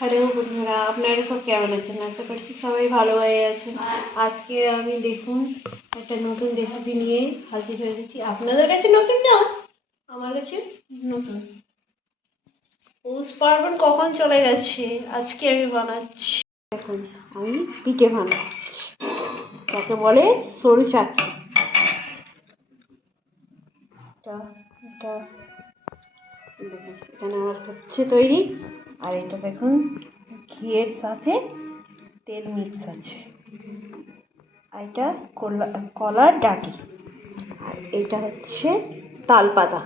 Hello বন্ধুরা, আপনারা সব কেমন আছেন? আশা করছি সবাই ভালো হয়ে আছেন। আজকে আমি দেখুন একটা নতুন রেসিপি নিয়ে হাজির হয়ে গেছি। আপনাদের কাছে নতুন না, আমার কাছে নতুন। পৌষ পার্বণ কখন চলে গেছে, আজকে আমি বানাচ্ছি। দেখুন আমি পিঠে বানাচ্ছি, তাকে বলে সরু চাকি। এটা দেখুন এখানে আমার হচ্ছে তৈরি। আর এটা দেখুন ঘিয়ের সাথে তেল মিক্স আছে। আর এটা কলার ডাঁটি। আর এটা হচ্ছে তালপাতা।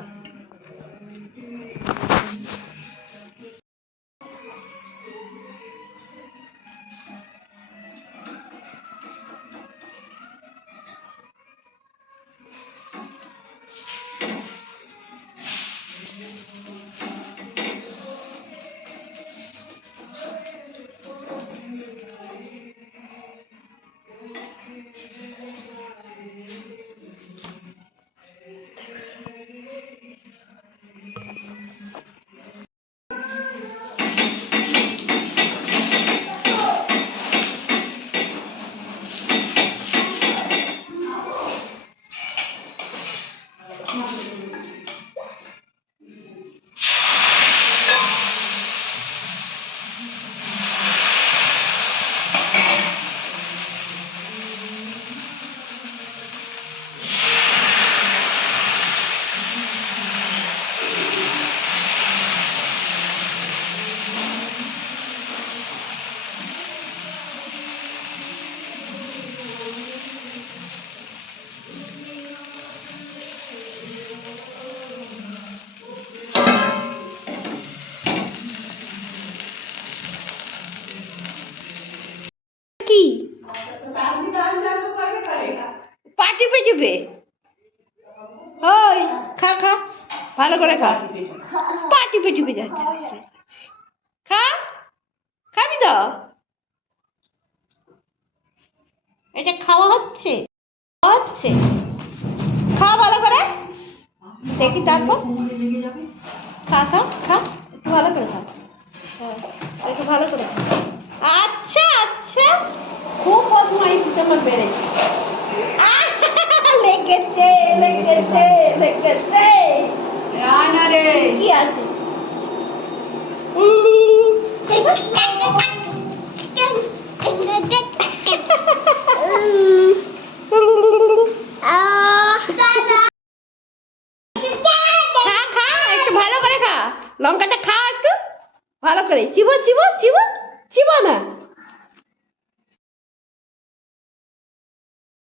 কি পাটি পেটিবে? ওই খা খা, ভালো করে খা। পাটি পেটিবে যাচ্ছে, খা, খাবি তো? এটা খাওয়া হচ্ছে, হচ্ছে, খা ভালো করে দেখি, তারপর খা খা খা, একটু ভালো করে খা। হ্যাঁ, একটু ভালো করে খা। আচ্ছা আচ্ছা, খুব বদমাইশি তোমার বেড়েছে। লেগেছে লেগেছে লেগেছে। না রে, কি আছে? খা খা, একটু ভালো করে খা, লঙ্কাটা খা একটু ভালো করে, চিবো চিবো চিবো।